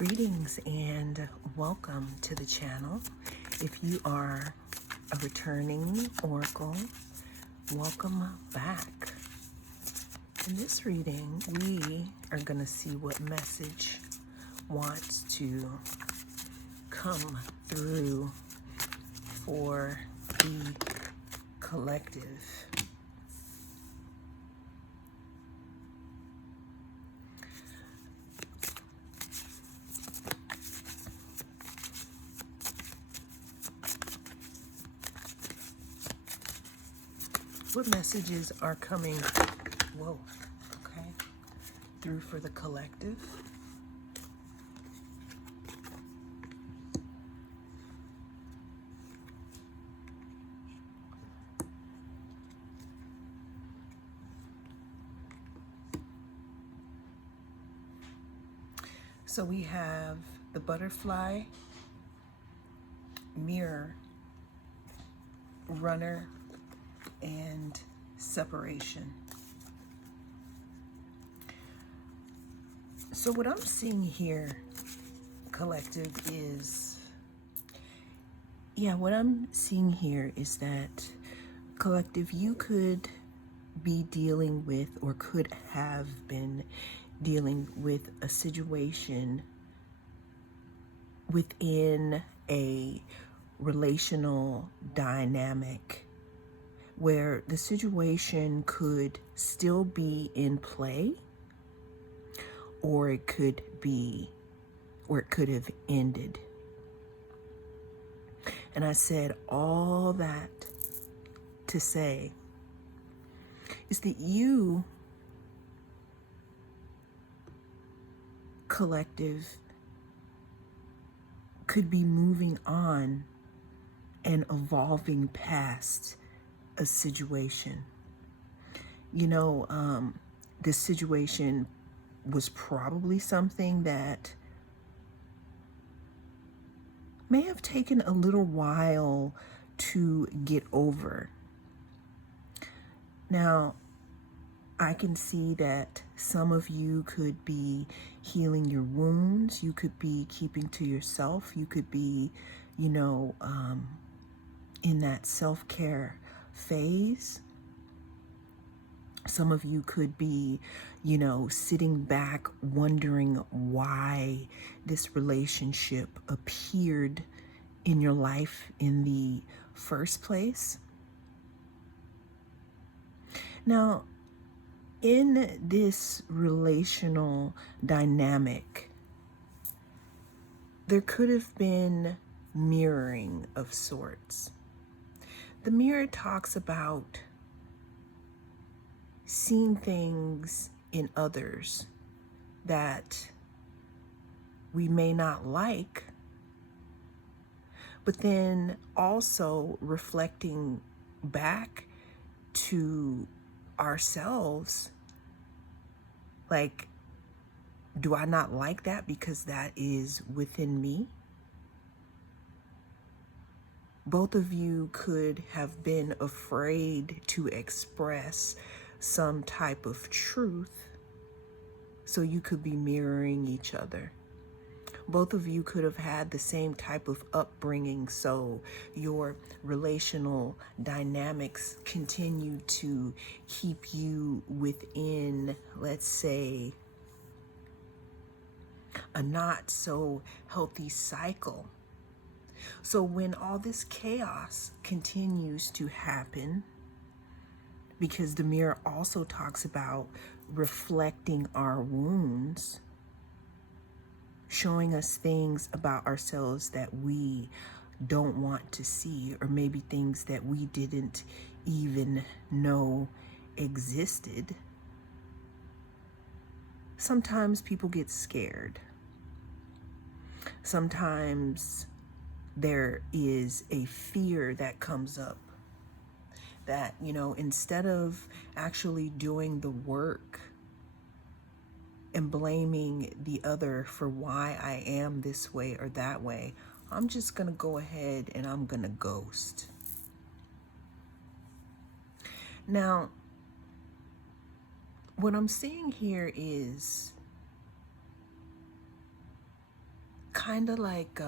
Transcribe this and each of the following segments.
Greetings and welcome to the channel. If you are a returning oracle, welcome back. In this reading, we are going to see what message wants to come through for the collective. What messages are coming, through for the collective? So we have the butterfly, mirror, runner, and separation. So what I'm seeing here, collective, is, what I'm seeing here is that, collective, you could be dealing with or could have been dealing with a situation within a relational dynamic where the situation could still be in play, or it could have ended. And I said all that to say is that you, collective, could be moving on and evolving past a situation. This situation was probably something that may have taken a little while to get over. Now, I can see that some of you could be healing your wounds. You could be keeping to yourself. You could be, in that self-care phase. Some of you could be, sitting back wondering why this relationship appeared in your life in the first place. Now, in this relational dynamic, there could have been mirroring of sorts. The mirror talks about seeing things in others that we may not like, but then also reflecting back to ourselves, like, do I not like that because that is within me? Both of you could have been afraid to express some type of truth, so you could be mirroring each other. Both of you could have had the same type of upbringing, so your relational dynamics continue to keep you within, let's say, a not so healthy cycle. So when all this chaos continues to happen, because the mirror also talks about reflecting our wounds, showing us things about ourselves that we don't want to see, or maybe things that we didn't even know existed. Sometimes people get scared. Sometimes there is a fear that comes up that, instead of actually doing the work and blaming the other for why I am this way or that way, I'm just going to go ahead and I'm going to ghost. Now, what I'm seeing here is kind of like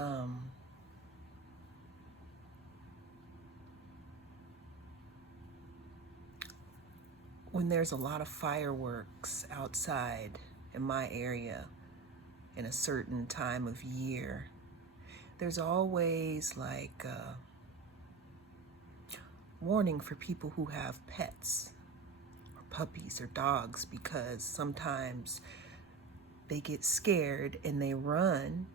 when there's a lot of fireworks outside in my area in a certain time of year, there's always like a warning for people who have pets or puppies or dogs, because sometimes they get scared and they run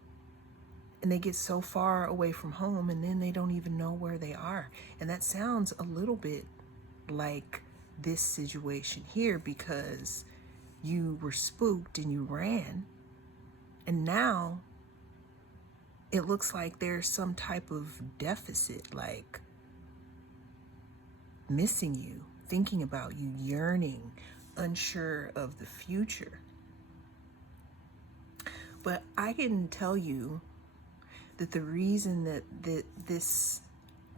and they get so far away from home and then they don't even know where they are. And that sounds a little bit like this situation here, because you were spooked and you ran, and now it looks like there's some type of deficit, like missing you, thinking about you, yearning, unsure of the future. But I can tell you that the reason that this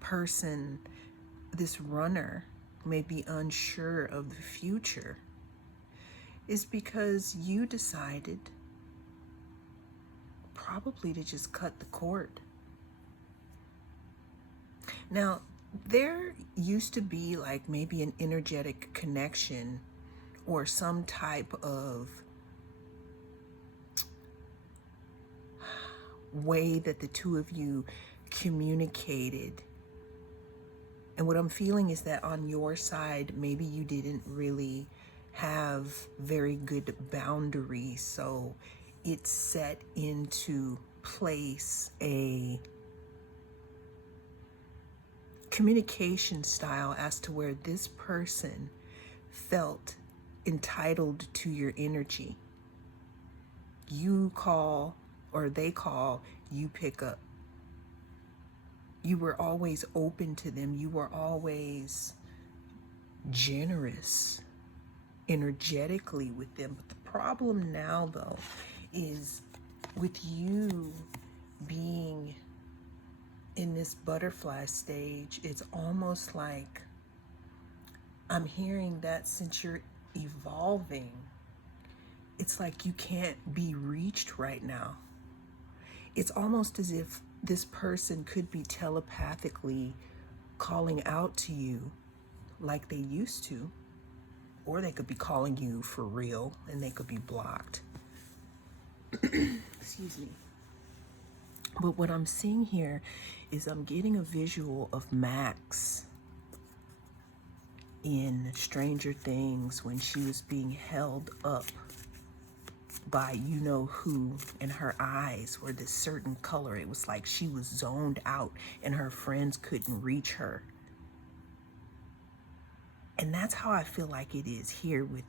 person, this runner, may be unsure of the future is because you decided probably to just cut the cord. Now, there used to be like maybe an energetic connection or some type of way that the two of you communicated. And what I'm feeling is that on your side, maybe you didn't really have very good boundaries. So it set into place a communication style as to where this person felt entitled to your energy. You call or they call, you pick up. You were always open to them. You were always generous energetically with them. But the problem now, though, is with you being in this butterfly stage, it's almost like I'm hearing that since you're evolving, it's like you can't be reached right now. It's almost as if this person could be telepathically calling out to you like they used to, or they could be calling you for real and they could be blocked. Excuse me. But what I'm seeing here is I'm getting a visual of Max in Stranger Things when she was being held up by you know who, and her eyes were this certain color. It was like she was zoned out and her friends couldn't reach her. And that's how I feel like it is here with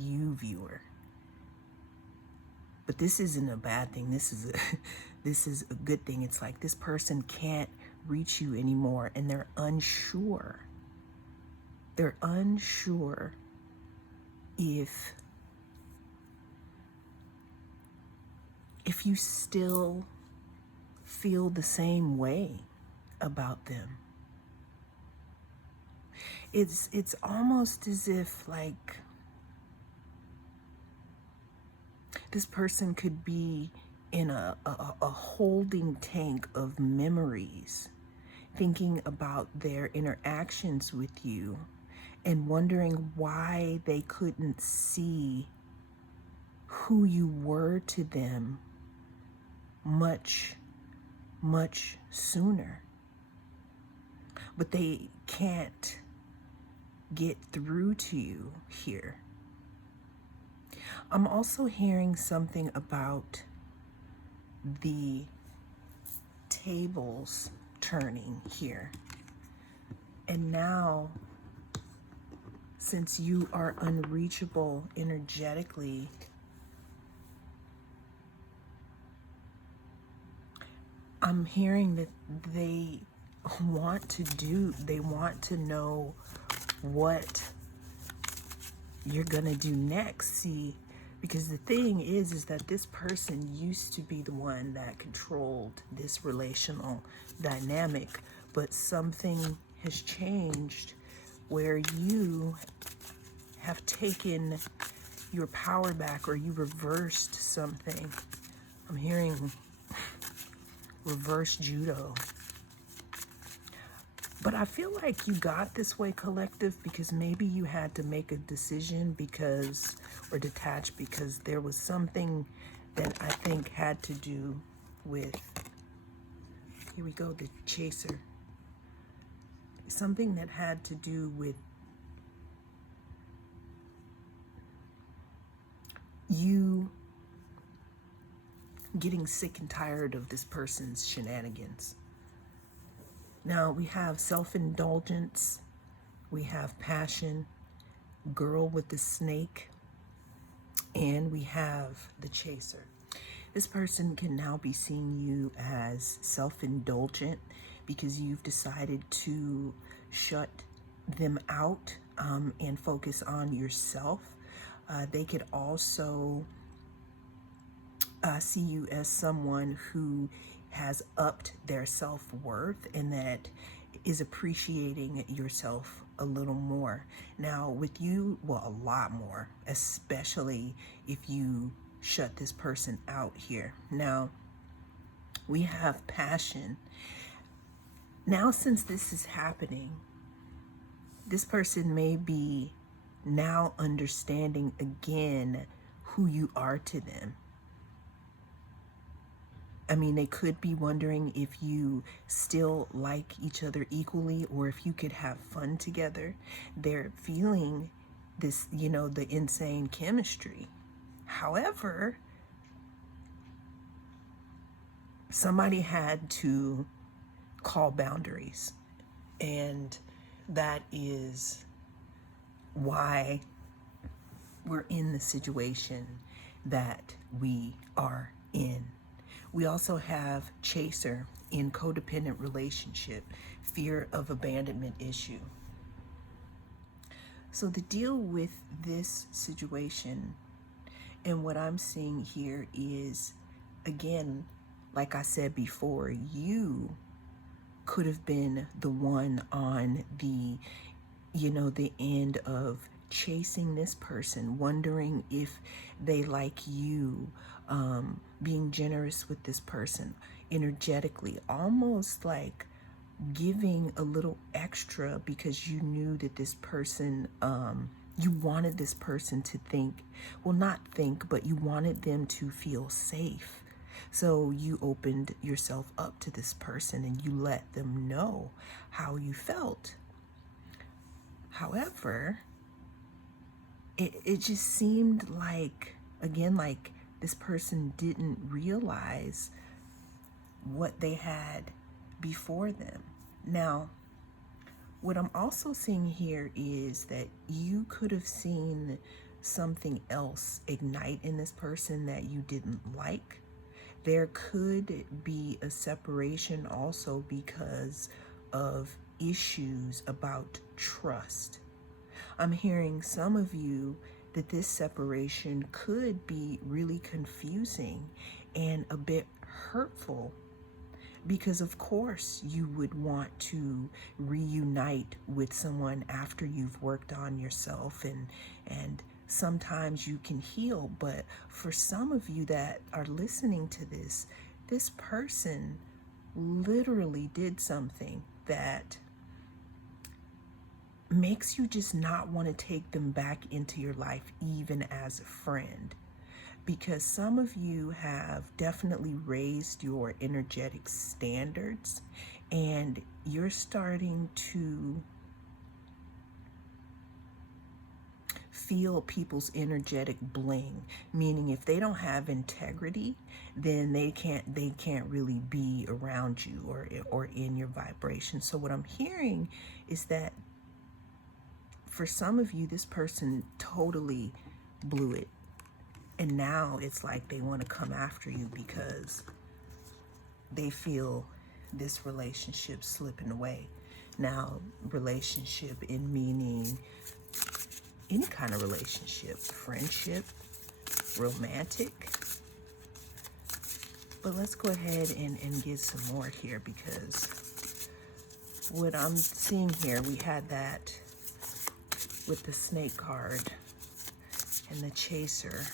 you, viewer. But this isn't a bad thing. This is a good thing. It's like this person can't reach you anymore and they're unsure. They're unsure if you still feel the same way about them. It's almost as if like this person could be in a holding tank of memories, thinking about their interactions with you and wondering why they couldn't see who you were to them much sooner. But they can't get through to you here. I'm also hearing something about the tables turning here. And now, since you are unreachable energetically, I'm hearing that they want to know what you're gonna do next. See, because the thing is that this person used to be the one that controlled this relational dynamic, but something has changed where you have taken your power back or you reversed something. I'm hearing reverse judo. But I feel like you got this way, collective, because maybe you had to make a decision because, or detach, because there was something that I think had to do with, here we go, the chaser. Something that had to do with you getting sick and tired of this person's shenanigans. Now we have self-indulgence, we have passion, girl with the snake, and we have the chaser. This person can now be seeing you as self-indulgent because you've decided to shut them out and focus on yourself. They could also see you as someone who has upped their self-worth and that is appreciating yourself a little more. Now with you, well, a lot more, especially if you shut this person out here. Now we have passion. Now since this is happening, this person may be now understanding again who you are to them. I mean, they could be wondering if you still like each other equally or if you could have fun together. They're feeling this, you know, the insane chemistry. However, somebody had to call boundaries, and that is why we're in the situation that we are in. We also have chaser in codependent relationship, fear of abandonment issue. So the deal with this situation and what I'm seeing here is, again, like I said before, you could have been the one on the, you know, the end of chasing this person, wondering if they like you, being generous with this person energetically, almost like giving a little extra because you knew that this person, you wanted this person to think, well, not think, but you wanted them to feel safe. So you opened yourself up to this person and you let them know how you felt. However, it just seemed like, again, like this person didn't realize what they had before them. Now, what I'm also seeing here is that you could have seen something else ignite in this person that you didn't like. There could be a separation also because of issues about trust. I'm hearing some of you that this separation could be really confusing and a bit hurtful because of course you would want to reunite with someone after you've worked on yourself, and sometimes you can heal. But for some of you that are listening to this, this person literally did something that makes you just not want to take them back into your life, even as a friend. Because some of you have definitely raised your energetic standards and you're starting to feel people's energetic bling, meaning if they don't have integrity, then they can't really be around you or in your vibration. So what I'm hearing is that for some of you, this person totally blew it. And now it's like they want to come after you because they feel this relationship slipping away. Now, relationship in meaning any kind of relationship, friendship, romantic. But let's go ahead and get some more here, because what I'm seeing here, we had that with the snake card and the chaser.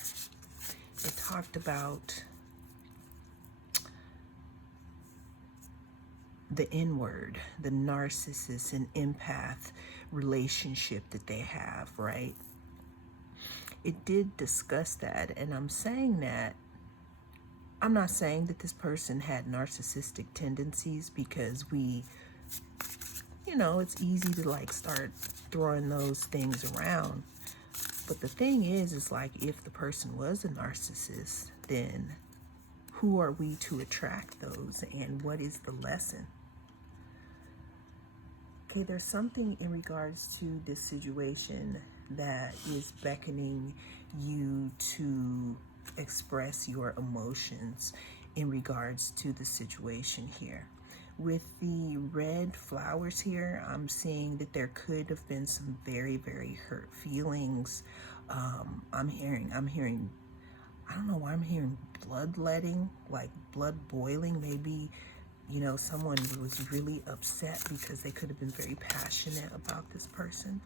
It talked about the inward, the narcissist and empath relationship that they have, right? It did discuss that, and I'm saying that I'm not saying that this person had narcissistic tendencies, because we, it's easy to like start throwing those things around. But the thing is like, if the person was a narcissist, then who are we to attract those, and what is the lesson? Okay, there's something in regards to this situation that is beckoning you to express your emotions in regards to the situation here. With the red flowers here, I'm seeing that there could have been some very, very hurt feelings. I'm hearing, I don't know why I'm hearing bloodletting, like blood boiling. Maybe, someone was really upset because they could have been very passionate about this person.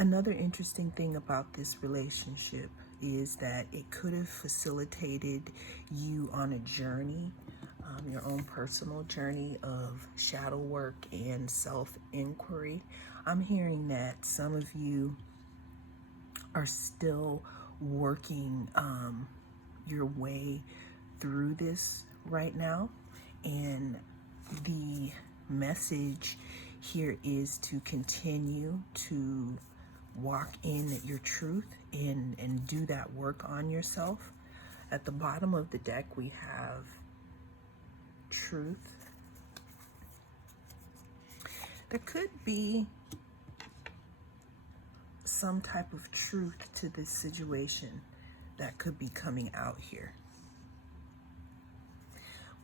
Another interesting thing about this relationship is that it could have facilitated you on a journey, your own personal journey of shadow work and self-inquiry. I'm hearing that some of you are still working your way through this right now, and the message here is to continue to walk in your truth and do that work on yourself. At the bottom of the deck we have truth. There could be some type of truth to this situation that could be coming out here.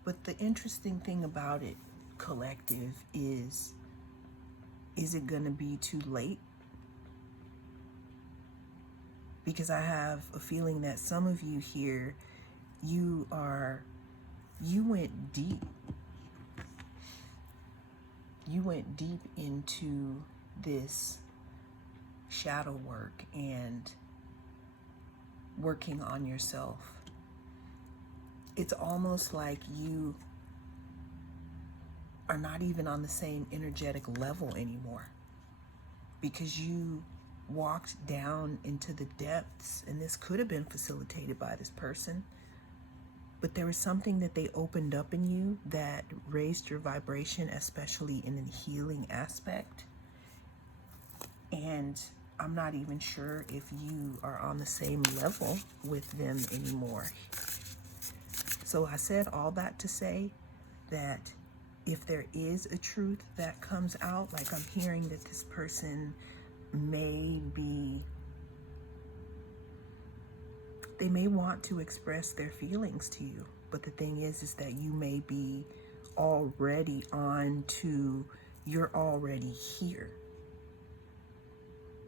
But the interesting thing about it, collective, is it going to be too late? Because I have a feeling that some of you here, you went deep. You went deep into this shadow work and working on yourself. It's almost like you are not even on the same energetic level anymore, because you walked down into the depths, and this could have been facilitated by this person, but there was something that they opened up in you that raised your vibration, especially in a healing aspect. And I'm not even sure if you are on the same level with them anymore. So I said all that to say that if there is a truth that comes out, like I'm hearing that this person they may want to express their feelings to you, but the thing is that you may be already you're already here,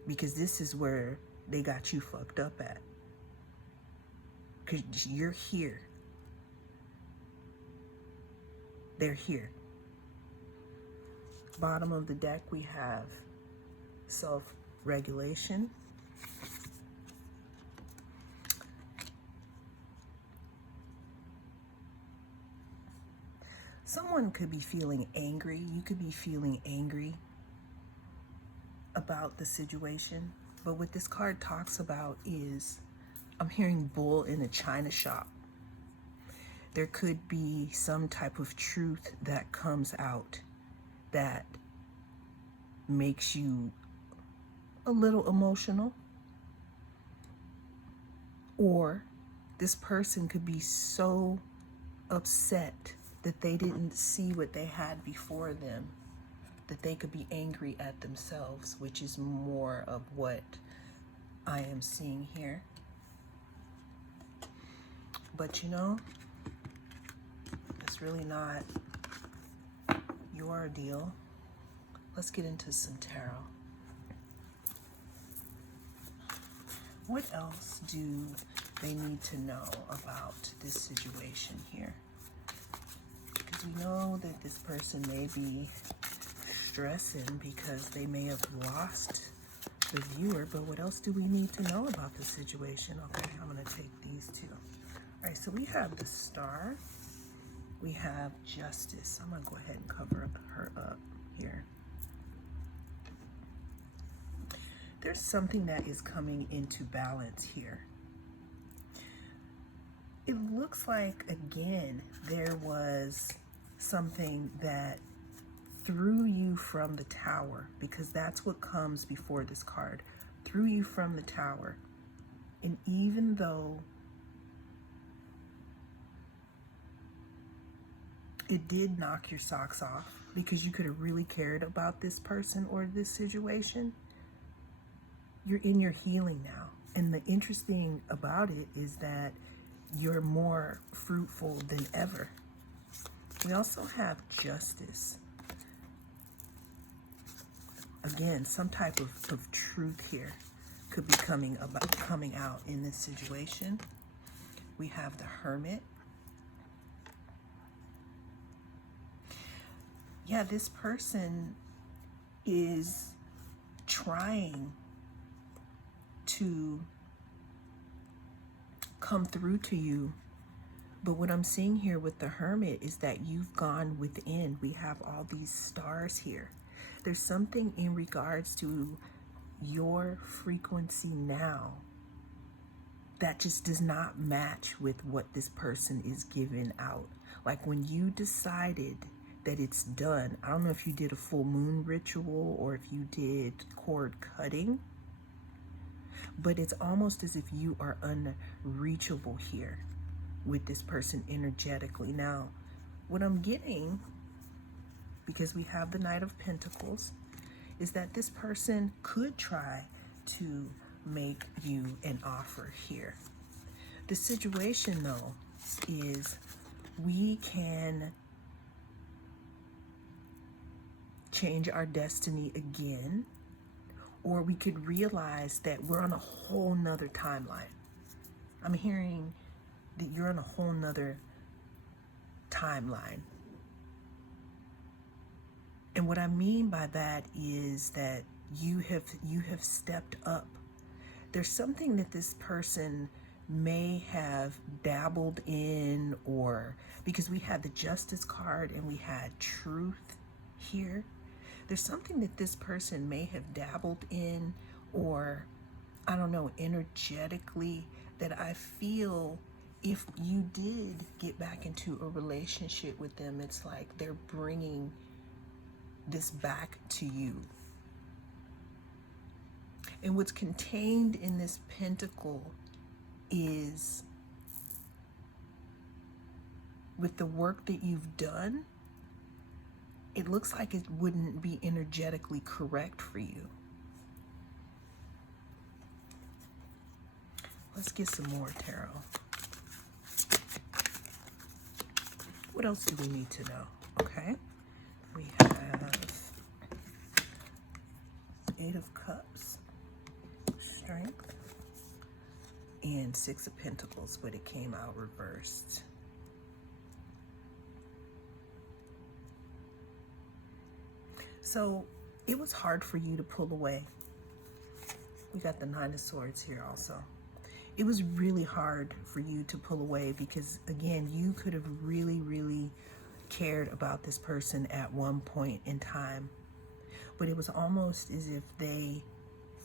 because this is where they got you fucked up at, because you're here. They're here. Bottom of the deck we have self-regulation. Someone could be feeling angry. You could be feeling angry about the situation. But what this card talks about is, I'm hearing bull in a china shop. There could be some type of truth that comes out that makes you a little emotional. Or this person could be so upset that they didn't see what they had before them, that they could be angry at themselves, which is more of what I am seeing here. But it's really not your deal. Let's get into some tarot. What else do they need to know about this situation here? Because we know that this person may be stressing because they may have lost the viewer, but what else do we need to know about the situation? Okay, I'm going to take these two. All right, so we have the Star. We have Justice. I'm going to go ahead and cover her up here. There's something that is coming into balance here. It looks like, again, there was something that threw you from the Tower, because that's what comes before this card. Threw you from the Tower. And even though it did knock your socks off, because you could have really cared about this person or this situation, you're in your healing now. And the interesting about it is that you're more fruitful than ever. We also have Justice. Again, some type of truth here could be coming out in this situation. We have the Hermit. Yeah, this person is trying to come through to you. But what I'm seeing here with the Hermit is that you've gone within. We have all these stars here. There's something in regards to your frequency now that just does not match with what this person is giving out. Like when you decided that it's done, I don't know if you did a full moon ritual or if you did cord cutting, but it's almost as if you are unreachable here with this person energetically. Now, what I'm getting, because we have the Knight of Pentacles, is that this person could try to make you an offer here. The situation, though, is we can change our destiny again, or we could realize that we're on a whole nother timeline. I'm hearing that you're on a whole nother timeline. And what I mean by that is that you have stepped up. There's something that this person may have dabbled in, or because we had the Justice card and we had Truth here. There's something that this person may have dabbled in, or I don't know, energetically, that I feel if you did get back into a relationship with them, it's like they're bringing this back to you. And what's contained in this pentacle is, with the work that you've done, it looks like it wouldn't be energetically correct for you. Let's get some more tarot. What else do we need to know? Okay. We have Eight of Cups, Strength, and Six of Pentacles, but it came out reversed. So it was hard for you to pull away. We got the Nine of Swords here also. It was really hard for you to pull away because, again, you could have really, really cared about this person at one point in time. But it was almost as if they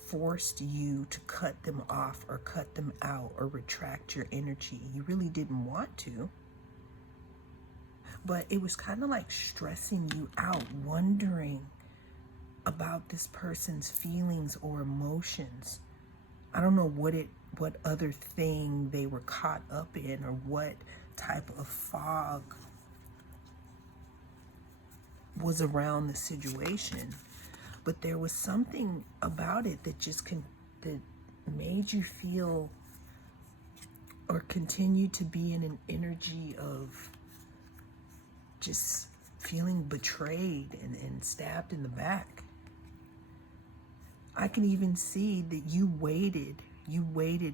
forced you to cut them off or cut them out or retract your energy. You really didn't want to. But it was kind of like stressing you out, wondering about this person's feelings or emotions. I don't know what other thing they were caught up in, or what type of fog was around the situation. But there was something about it that that made you feel, or continue to be in an energy of just feeling betrayed and stabbed in the back. I can even see that you waited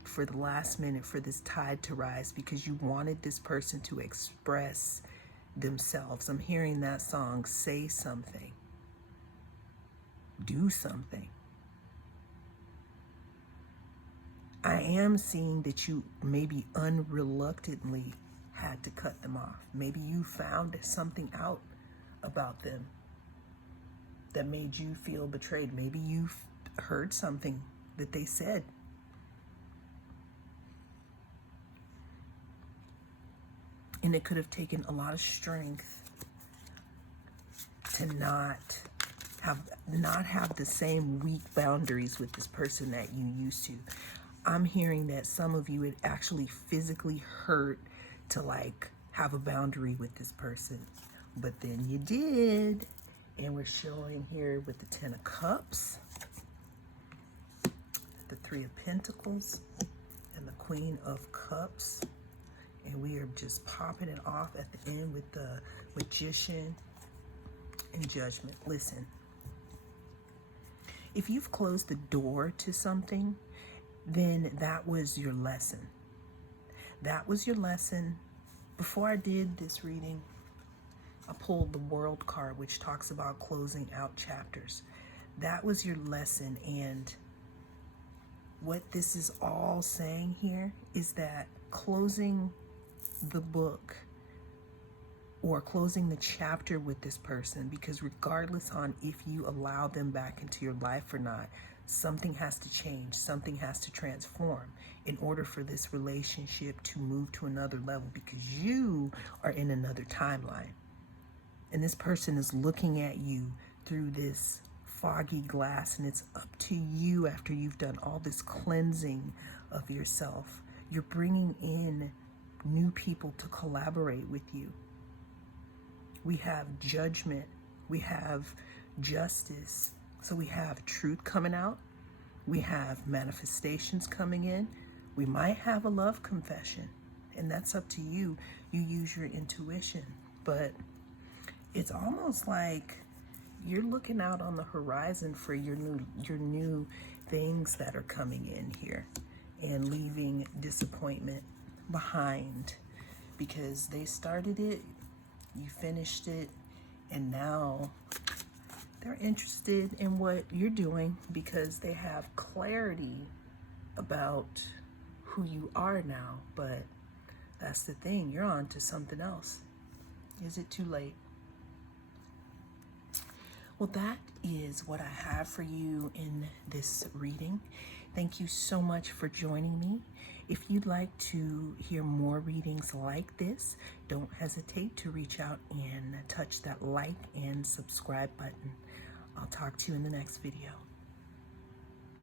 for the last minute for this tide to rise because you wanted this person to express themselves. I'm hearing that song, Say Something, Do Something. I am seeing that you maybe unreluctantly had to cut them off. Maybe you found something out about them that made you feel betrayed. Maybe you heard something that they said. And it could have taken a lot of strength to not have the same weak boundaries with this person that you used to. I'm hearing that some of you, it actually physically hurt to like have a boundary with this person, but then you did. And we're showing here with the 10 of Cups, the 3 of Pentacles, and the Queen of Cups. And we are just popping it off at the end with the Magician and Judgment. Listen, if you've closed the door to something, then that was your lesson. That was your lesson. Before I did this reading, I pulled the World card, which talks about closing out chapters. That was your lesson. And what this is all saying here is that closing the book or closing the chapter with this person, because regardless on if you allow them back into your life or not, something has to change, something has to transform in order for this relationship to move to another level, because you are in another timeline. And this person is looking at you through this foggy glass, and it's up to you after you've done all this cleansing of yourself. You're bringing in new people to collaborate with you. We have judgment, we have justice. So we have truth coming out, we have manifestations coming in, we might have a love confession, and that's up to you. You use your intuition, but it's almost like you're looking out on the horizon for your new things that are coming in here and leaving disappointment behind, because they started it, you finished it, and now they're interested in what you're doing because they have clarity about who you are now. But that's the thing, you're on to something else. Is it too late? Well, that is what I have for you in this reading. Thank you so much for joining me. If you'd like to hear more readings like this, don't hesitate to reach out and touch that like and subscribe button. I'll talk to you in the next video.